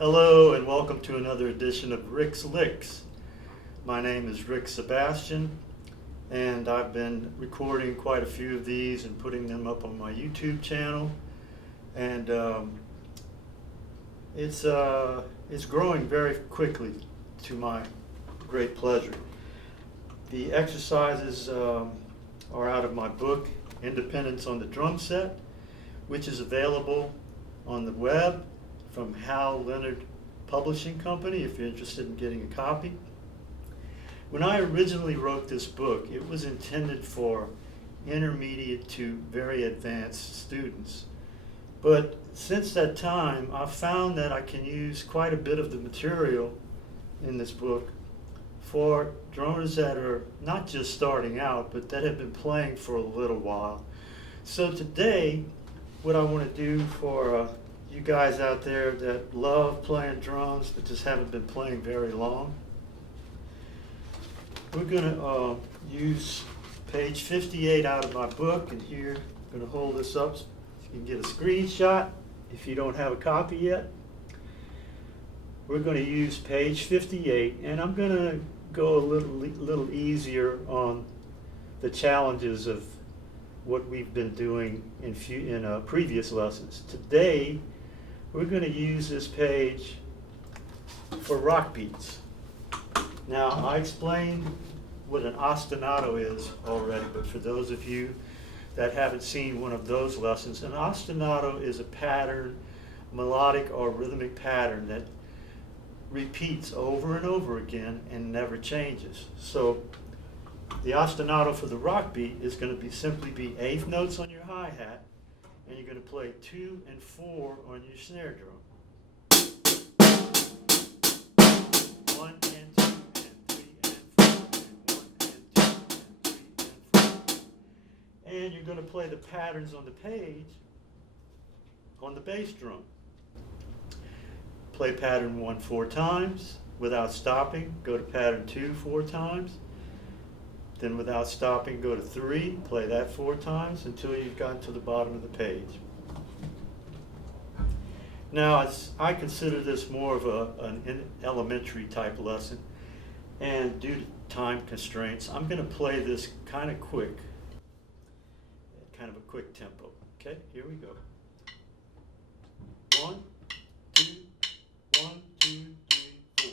Hello and welcome to another edition of Rick's Licks. My name is Rick Sebastian and I've been recording quite a few of these and putting them up on my YouTube channel, and it's growing very quickly to my great pleasure. The exercises are out of my book Independence on the Drum Set, which is available on the web from Hal Leonard Publishing Company if you're interested in getting a copy. When I originally wrote this book, it was intended for intermediate to very advanced students. But since that time, I've found that I can use quite a bit of the material in this book for drummers that are not just starting out, but that have been playing for a little while. So today, what I want to do for you guys out there that love playing drums but just haven't been playing very long, we're going to use page 58 out of my book, and here I'm going to hold this up so you can get a screenshot if you don't have a copy yet. We're going to use page 58, and I'm going to go a little easier on the challenges of what we've been doing in previous lessons. Today, we're going to use this page for rock beats. Now, I explained what an ostinato is already, but for those of you that haven't seen one of those lessons, an ostinato is a pattern, melodic or rhythmic pattern that repeats over and over again and never changes. So the ostinato for the rock beat is going to simply be eighth notes on your hi-hat, and you're going to play 2 and 4 on your snare drum. 1 and 2 and 3 and 4 and 1 and 2 and 3 and 4. And you're going to play the patterns on the page on the bass drum. Play pattern 1 4 times without stopping. Go to pattern 2 4 times. Then without stopping, go to 3, play that 4 times until you've gotten to the bottom of the page. Now, I consider this more of an elementary type lesson, and due to time constraints, I'm going to play this kind of quick, kind of a quick tempo. Okay, here we go. 1, 2, 1, 2, 3, 4.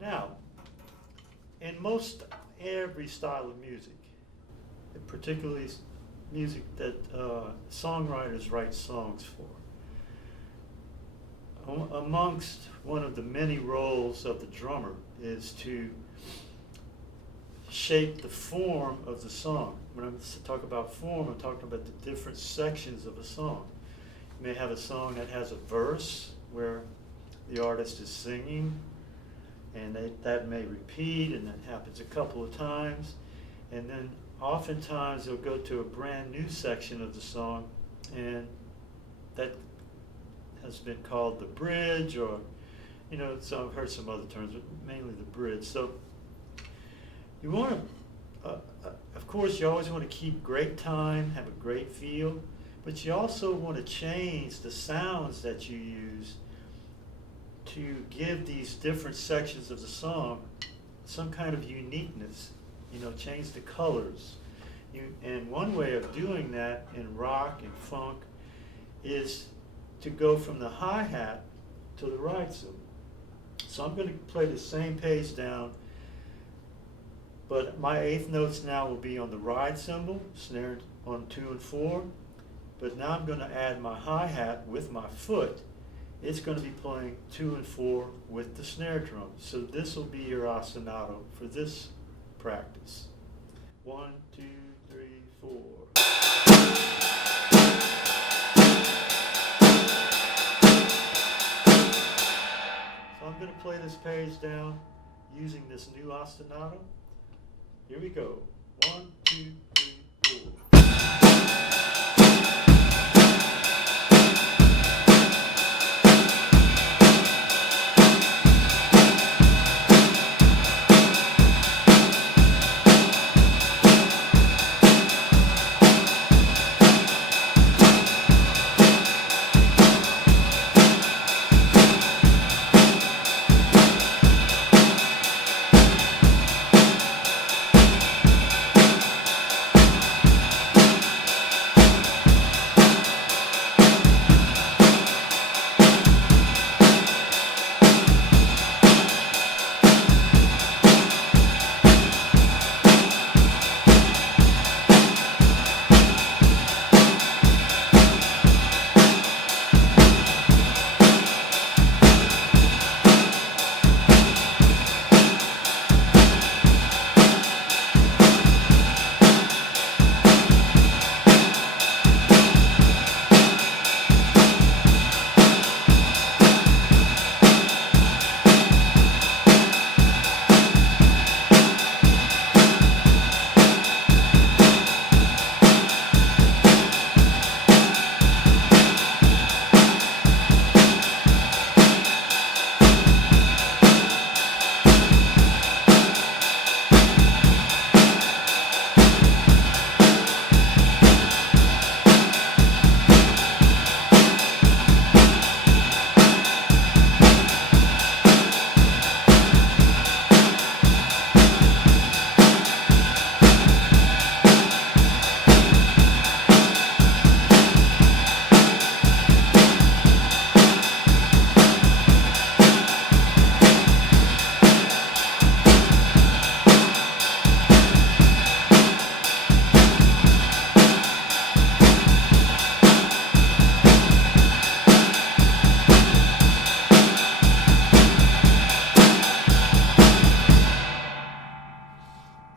Now, in most every style of music, particularly music that songwriters write songs for, amongst one of the many roles of the drummer is to shape the form of the song. When I talk about form, I'm talking about the different sections of a song. You may have a song that has a verse where the artist is singing, and that may repeat, and that happens a couple of times. And then oftentimes they'll go to a brand new section of the song, and that has been called the bridge, or, so I've heard some other terms, but mainly the bridge. So you want to, of course, you always want to keep great time, have a great feel, but you also want to change the sounds that you use to give these different sections of the song some kind of uniqueness, change the colors. And one way of doing that in rock and funk is to go from the hi-hat to the ride cymbal. So I'm going to play the same page down, but my eighth notes now will be on the ride cymbal, snare on 2 and 4, but now I'm going to add my hi-hat with my foot. It's going to be playing 2 and 4 with the snare drum. So this will be your ostinato for this practice. 1, 2, 3, 4. So I'm going to play this page down using this new ostinato. Here we go. 1, 2, 3, 4.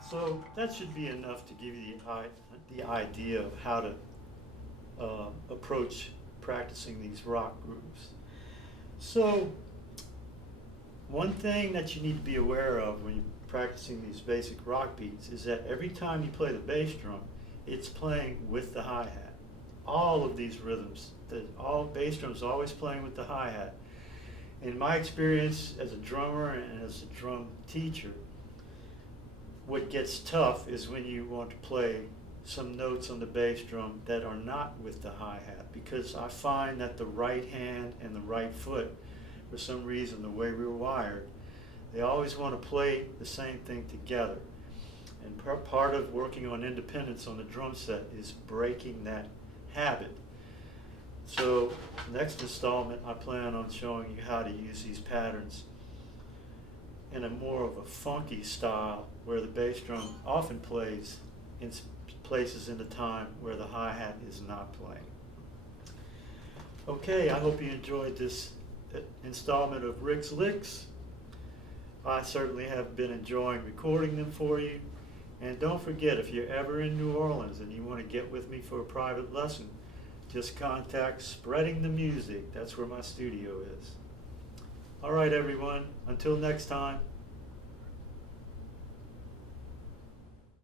So that should be enough to give you the idea of how to approach practicing these rock grooves. So one thing that you need to be aware of when you're practicing these basic rock beats is that every time you play the bass drum, it's playing with the hi-hat. All of these rhythms, all bass drums always playing with the hi-hat. In my experience as a drummer and as a drum teacher, what gets tough is when you want to play some notes on the bass drum that are not with the hi-hat, because I find that the right hand and the right foot, for some reason, the way we're wired, they always want to play the same thing together. And part of working on independence on the drum set is breaking that habit. So next installment, I plan on showing you how to use these patterns. in a more of a funky style where the bass drum often plays in places in the time where the hi-hat is not playing. Okay, I hope you enjoyed this installment of Rick's Licks. I certainly have been enjoying recording them for you. And don't forget, if you're ever in New Orleans and you want to get with me for a private lesson, just contact Spreading the Music. That's where my studio is. All right, everyone. Until next time.